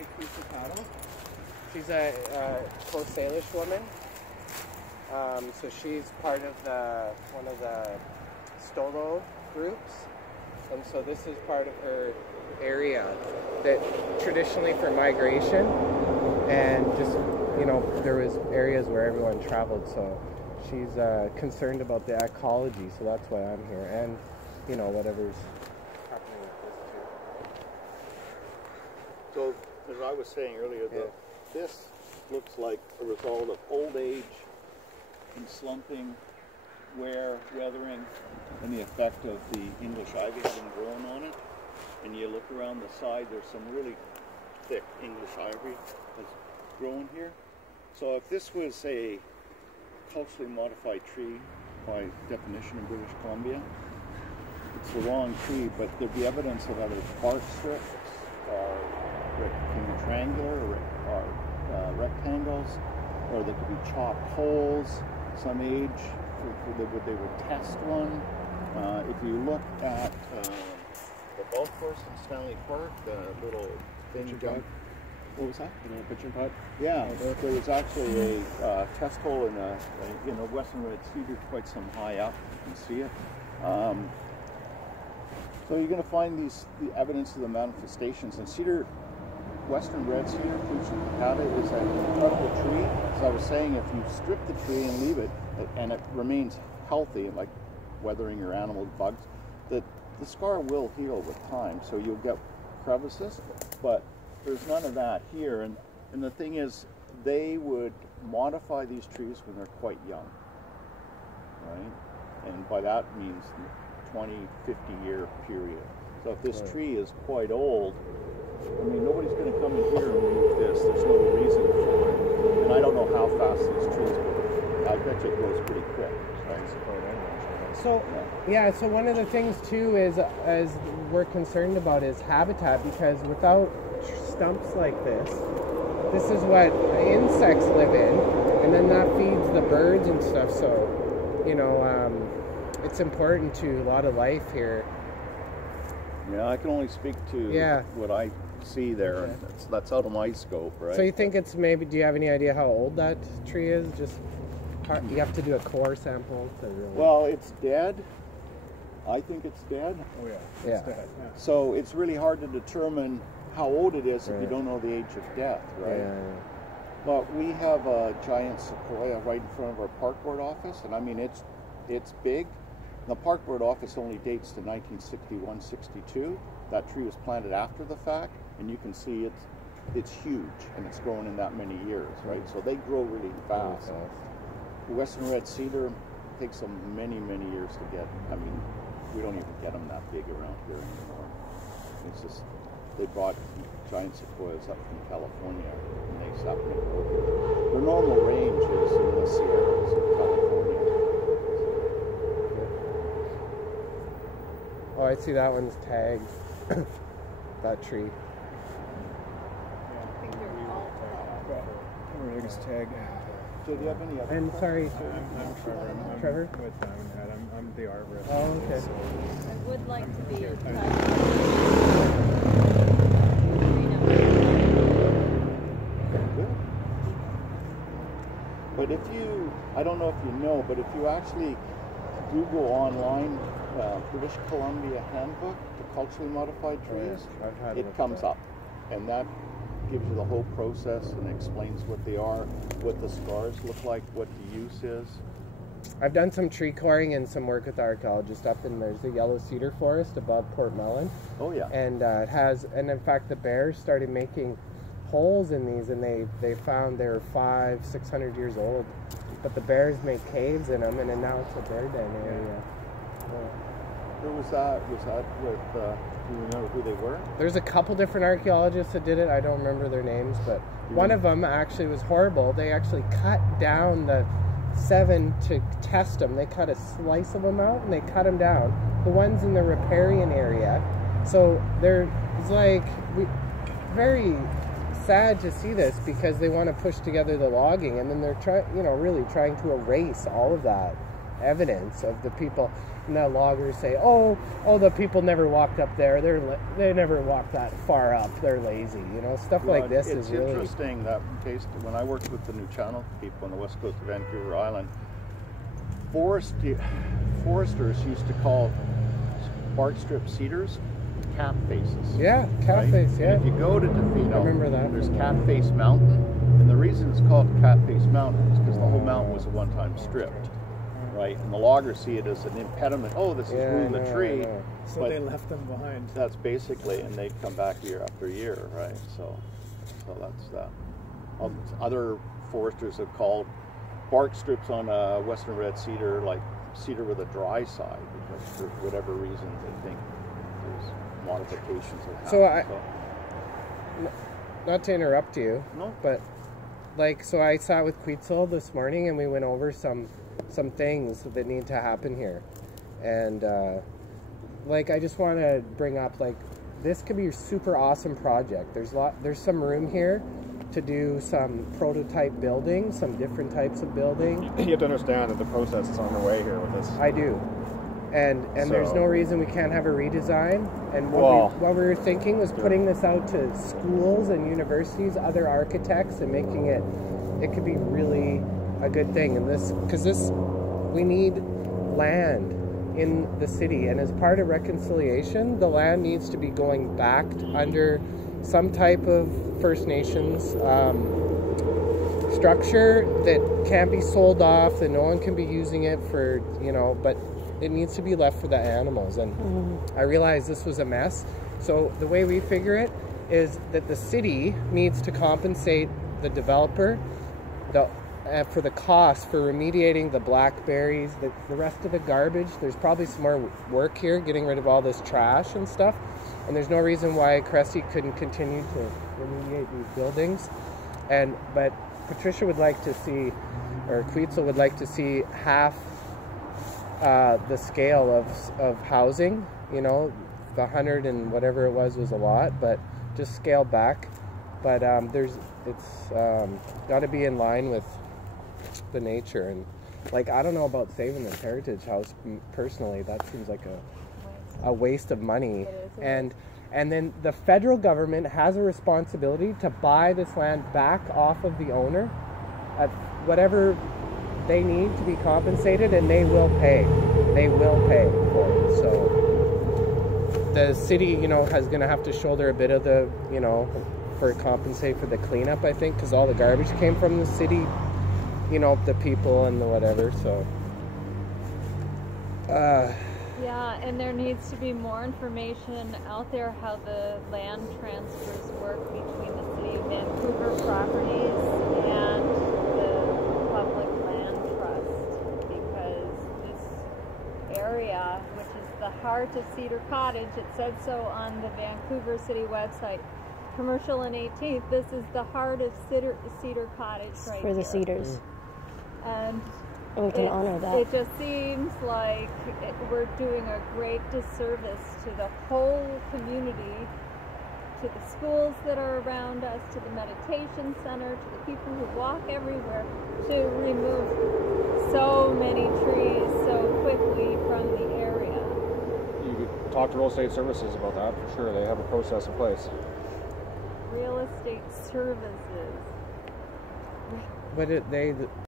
Maria Cusatado. She's a Coast Salish woman. So she's part of one of the Stolo groups. And so this is part of her area that traditionally for migration, and just, you know, there was areas where everyone traveled, so she's concerned about the ecology, so that's why I'm here, and, you know, whatever's happening with this too. So, as I was saying earlier, this looks like a result of old age and slumping, wear, weathering, and the effect of the English ivy having grown on it. And you look around the side, there's some really thick English ivy that's grown here. So if this was a culturally modified tree by definition in British Columbia, it's the wrong tree, but there'd be evidence of either bark strips being triangular or rectangles, or there could be chopped holes, some age, they would test one. If you look at the golf course in Stanley Park, the little thing jump. What was that? You know, pitching putt? Yeah, there was actually a test hole in a western red cedar quite some high up. You can see it. So you're going to find the evidence of the manifestations. And western red cedar, Cusatado, is an incredible tree. As I was saying, if you strip the tree and leave it, and it remains healthy, like weathering your animal bugs, the scar will heal with time. So you'll get crevices, but there's none of that here. And the thing is, they would modify these trees when they're quite young, right? And by that means 20, 50-year period. So if this tree is quite old, I mean, nobody's going to come in here and remove this. There's no reason for it. And I don't know how fast these trees grow. I bet you it grows pretty quick, right? So, yeah, so one of the things too is, as we're concerned about, is habitat, because without stumps like this is what insects live in, and then that feeds the birds and stuff, so, you know, it's important to a lot of life here. Yeah, I can only speak to what I see there, and that's out of my scope, right? So you think it's maybe, do you have any idea how old that tree is? Just you have to do a core sample to really... Well, it's dead. I think it's dead. Oh yeah, it's dead. Yeah. So it's really hard to determine how old it is if you don't know the age of death, right? Yeah. But we have a giant sequoia right in front of our park board office, and I mean, it's big. The park board office only dates to 1961-62. That tree was planted after the fact, and you can see it's huge, and it's grown in that many years, right? So they grow really fast. Western red cedar takes them many, many years to get. I mean, we don't even get them that big around here anymore. It's just, they brought giant sequoias up from California, and they stopped making them. Their normal range is in the Sierras of California. Oh, I see that one's tagged. That tree. Everything's tagged. So do you have any other And sorry, I'm Trevor. I'm Trevor? with Diamond Head. I'm the arborist. Oh, okay. So, I would like to be in touch. But if you, I don't know if you know, but if you actually Google online British Columbia Handbook to Culturally Modified Trees, it comes up. And that gives you the whole process and explains what they are, what the scars look like, what the use is. I've done some tree coring and some work with archaeologists up in, there's a yellow cedar forest above Port Mellon. Oh yeah. And it has, and in fact the bears started making holes in these, and they found they were 500-600 years old. But the bears make caves in them, and then now it's a bear den area. Who was that? Was that with, do you remember who they were? There's a couple different archaeologists that did it. I don't remember their names, but one of them actually was horrible. They actually cut down the 7 to test them. They cut a slice of them out, and they cut them down. The ones in the riparian area. So it's like, very sad to see this, because they want to push together the logging, and then they're really trying to erase all of that evidence of the people. And the loggers say, oh, the people never walked up there. They never walked that far up. They're lazy. You know, stuff like this is really interesting. That case, when I worked with the New Channel people on the west coast of Vancouver Island, foresters used to call bark strip cedars cat faces. Yeah, cat right? face. Yeah. And if you go to Tofino, I remember that. there's Cat Face Mountain, and the reason it's called Cat Face Mountain is because the whole mountain was at one time stripped, right? And the loggers see it as an impediment. Oh, this is ruining the tree. So they left them behind. That's basically, and they come back year after year, right? So that's that. Other foresters have called bark strips on a western red cedar like cedar with a dry side, because for whatever reason they think there's modifications that happen. So not to interrupt you, no, but so I sat with Quetzal this morning and we went over some things that need to happen here, and I just want to bring up this could be a super awesome project. There's some room here to do some prototype building, some different types of building. You have to understand that the process is on the way here with this. I do. And there's no reason we can't have a redesign. And what we were thinking was putting this out to schools and universities, other architects, and making it could be really a good thing. And we need land in the city. And as part of reconciliation, the land needs to be going back under some type of First Nations structure that can't be sold off, that no one can be using it for, but it needs to be left for the animals. And I realized this was a mess. So the way we figure it is that the city needs to compensate the developer for the cost for remediating the blackberries, the rest of the garbage. There's probably some more work here, getting rid of all this trash and stuff. And there's no reason why Cressy couldn't continue to remediate these buildings. But Patricia would like to see, or Quetzal would like to see half the scale of housing. The 100 and whatever it was a lot, but just scale back. But it's got to be in line with the nature. And I don't know about saving this heritage house personally. That seems like a waste of money. And then the federal government has a responsibility to buy this land back off of the owner at whatever they need to be compensated, and they will pay. They will pay for it. So the city, is going to have to shoulder a bit of the, for compensate for the cleanup, I think, because all the garbage came from the city, the people and the whatever. So yeah, and there needs to be more information out there how the land transfers work between the City of Vancouver properties and the Public Land Trust, because this area, which is the heart of Cedar Cottage, it said so on the Vancouver City website, Commercial and 18th, this is the heart of Cedar Cottage right for the here. Cedars. And we can honor that. It just seems like we're doing a great disservice to the whole community, to the schools that are around us, to the meditation center, to the people who walk everywhere, to remove so many trees so quickly from the area. You could talk to Real Estate Services about that, for sure. They have a process in place. Real estate services. But